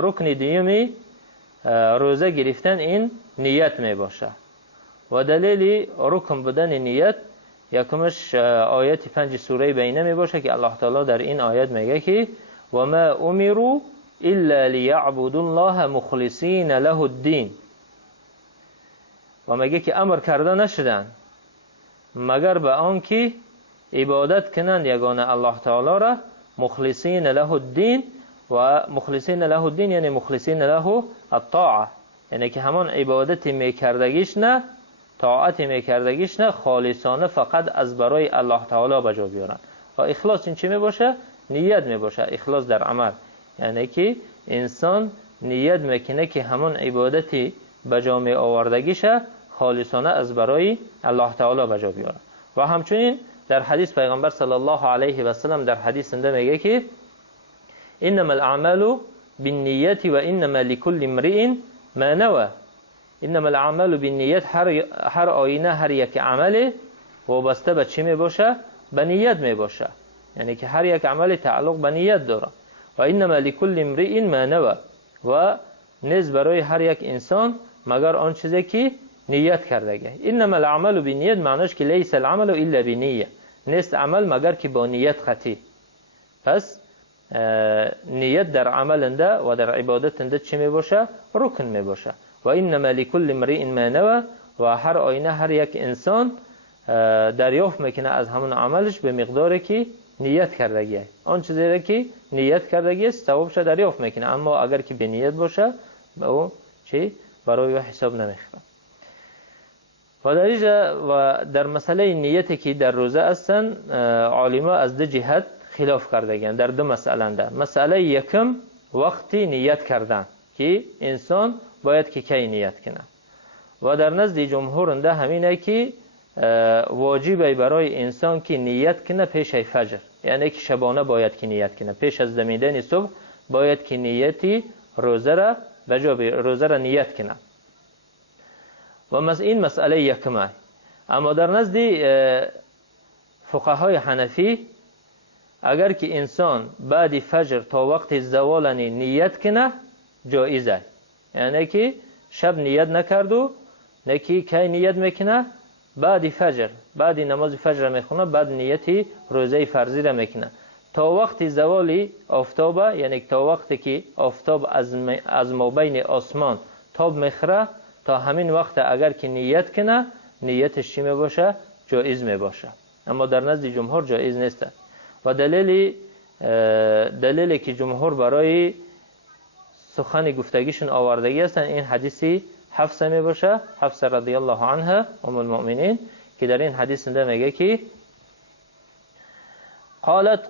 رکن دیومی روزه گرفتن این نیت می باشه و دلیل رکن بودن نیت یکمش آیت 5 سوره بینه می باشه که الله تعالی در این آیت میگه که و ما امروا الا لیعبدوا الله مخلصین له الدین، و میگه که امر کرده نشدن مگر به آن که عبادت کنند یگانه الله تعالی را مخلصین له الدین، و مخلصین له الدین یعنی مخلصین له الطاعه، یعنی که همان عبادت میکردگیش نه، طاعت میکردگیش نه، خالصانه فقط از برای الله تعالی بجا بیارن. و اخلاص این چی می باشه؟ نیت می باشه. اخلاص در عمل یعنی که انسان نیت میکنه که همان عبادتی بجا می آوردگیشه خالصانه از برای الله تعالی بجا بیاره. و همچنین در حدیث پیغمبر صلی الله علیه و سلم در حدیث انده میگه که انما الاعمال بالنیت و انما لكل امرئ ما نوى. انما الاعمال بالنیت، هر آینه هر یک عمل وابسته به چی می باشه؟ به نیت می باشه، یعنی که هر یک عمل تعلق به نیت داره. و انما لكل امرئ ما نوى، و نیز برای هر یک انسان مگر آن چیزی که نیت کردگه. انما الاعمال بالنیت معناش که لیس العمل الا بنیه، نیست عمل مگر که با نیت خطی. پس نیت در عمل انده و در عبادت انده چی می باشه؟ رکن می باشه. و انما لكل امرئ ما نوى، و هر آینه هر یک انسان دریافت میکنه از همون عملش به مقداری که نیت کردگیه. آن چیزی که نیت کردگیه ثوابش دریافت میکنه، اما اگر که به نیت باشه او چی برای حساب نمیخوره. و در مسئله نیتی که در روزه هستن عالما از دو جهت خلاف کردگن در دو مسئله ده. مسئله یکم وقتی نیت کردن که انسان باید که کی نیت کنه، و در نزد جمهور ده همینه که واجبه برای انسان که نیت کنه پیش فجر، یعنی که شبانه باید که نیت کنه، پیش از دمیدن صبح باید که نیتی روزه را نیت کنه. و این مسئله یکمه. اما در نزد فقهای حنفی اگر که انسان بعد فجر تا وقت زوال نیت کنه جایزه، یعنی که شب نیت نکردو نکی کی نیت میکنه؟ بعد فجر، بعد نماز فجر میخونه، بعد نیتی روزه فرضی را میکنه تا وقت زوال آفتاب، یعنی تا وقتی که آفتاب از مابین آسمان تاب میخره تا همین وقت اگر که نیت کنه نیتش چی میباشه؟ جایز میباشه. اما در نزد جمهور جایز نیست. و دلیلی که جمهور برای سخن گفتگیشون آوردگی هستن این حدیثی حفصه می باشه، حفصه رضی الله عنها ام المؤمنین، که در این حدیث انده میگه که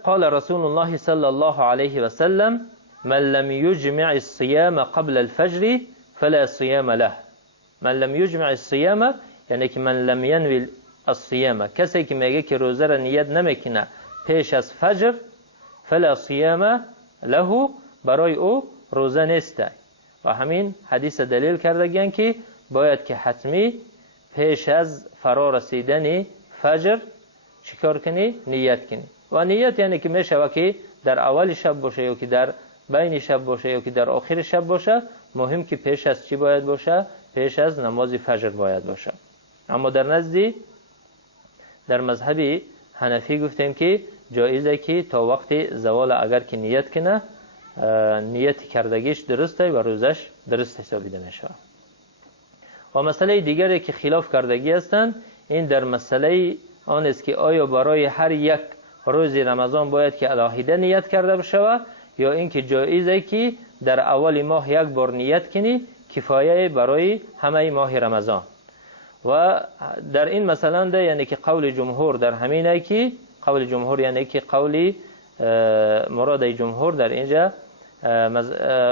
قال رسول الله صلی الله علیه و سلم من لم یجمع الصيام قبل الفجر فلا صيام له. من لم یجمع الصيام یعنی که من لم ینوی الصيام، کسی که میگه که روزه را نیت نمیکنه پیش از فجر فلا صيام له، برای او روزه نیسته. و همین حدیث دلیل کردگن که باید که حتمی پیش از فرا رسیدن فجر چیکار کنی؟ نیت کنی. و نیت یعنی که میشه که در اول شب باشه یا که در بین شب باشه یا که در آخر شب باشه، مهم که پیش از چی باید باشه؟ پیش از نماز فجر باید باشه. اما در مذهب حنفی گفتیم که جایزه که تا وقت زوال اگر که نیت کنه نیت کردگیش درسته و روزش درست حسابیده میشه. و مسئله دیگری که خلاف کردگی هستند این در مسئله آن است که آیا برای هر یک روز رمضان باید که علاهیده نیت کرده بشه یا اینکه جایزه که در اول ماه یک بار نیت کنی کفایه برای همه ماه رمضان. و در این مسئله ده یعنی که قول جمهور در همینه که قول جمهور یعنی که قول مراد جمهور در اینجا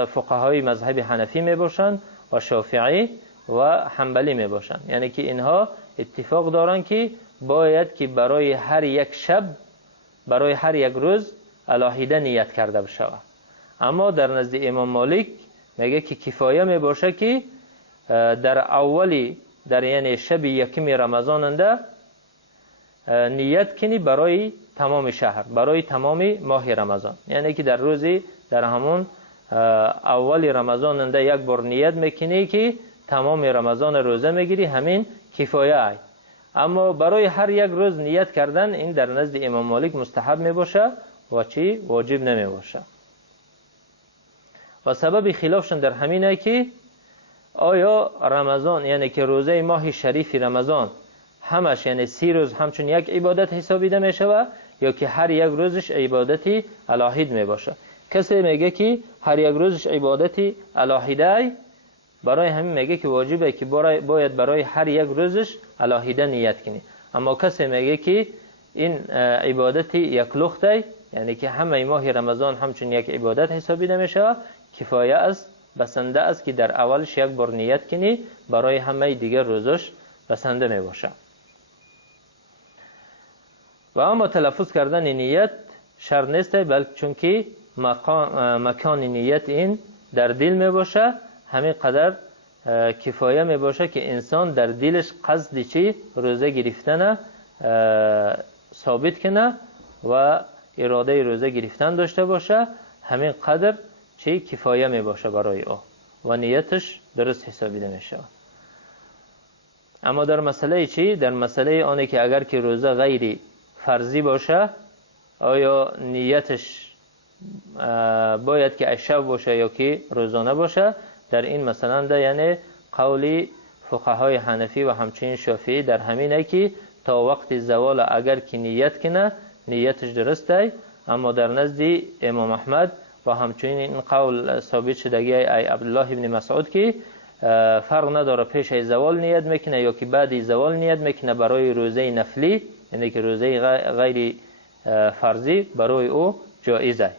فقهای مذهب حنفی می باشند و شافعی و حنبلی می باشند، یعنی که اینها اتفاق دارن که باید که برای هر یک شب، برای هر یک روز علاهیده نیت کرده بشه. اما در نزد امام مالک میگه که کفایه می باشه که در اولی، در یعنی شب یکم رمضان انده نیت کنی برای تمام شهر، برای تمام ماه رمضان. یعنی که در روزی، در همون اول رمضان انده یک بار نیت میکنی که تمام رمضان روزه میگیری، همین کفایه ای. اما برای هر یک روز نیت کردن این در نزد امام مالک مستحب می باشه و چی واجب نمی باشه. و سبب خلافشون در همینه که آیا رمضان، یعنی که روزه ماه شریف رمضان همش یعنی 30 روز همچون یک عبادت حسابیده می شود، یا که هر یک روزش عبادتی الهید می باشه. کسی میگه که هر یک روزش عبادتی الهیده، برای همین میگه که واجبه که باید برای هر یک روزش الهیده نیت کنی. اما کسی میگه که این عبادتی یک لخته، یعنی که همه ماه رمضان همچون یک عبادت حسابیده میشه، کفایه است، بسنده است که در اولش یک بار نیت کنی، برای همه دیگر روزش بسنده می باشه. و اما تلفظ کردن نیت شرط نیست، بلکه چون که مکان نیت این در دل می باشه، همین قدر کفایه می باشه که انسان در دلش قصد چی روزه گرفتن ثابت کنه و اراده روزه گرفتن داشته باشه، همین قدر چی کفایه می باشه برای او و نیتش درست حسابیده می شود. اما در مسئله چی؟ در مسئله آنه که اگر که روزه غیر فرضی باشه، آیا نیتش باید که شب باشه یا که روزانه باشه؟ در این مثلا ده یعنی قول فقهای حنفی و همچنین شافعی در همینه که تا وقت زوال اگر که نیت کنه نیتش درسته. اما در نزد امام احمد و همچنین این قول ثابت شدگی ای عبدالله ابن مسعود که فرق نداره پیش از زوال نیت میکنه یا که بعد زوال نیت میکنه برای روزه نفلی، یعنی که روزه غیر فرضی برای او جایزه.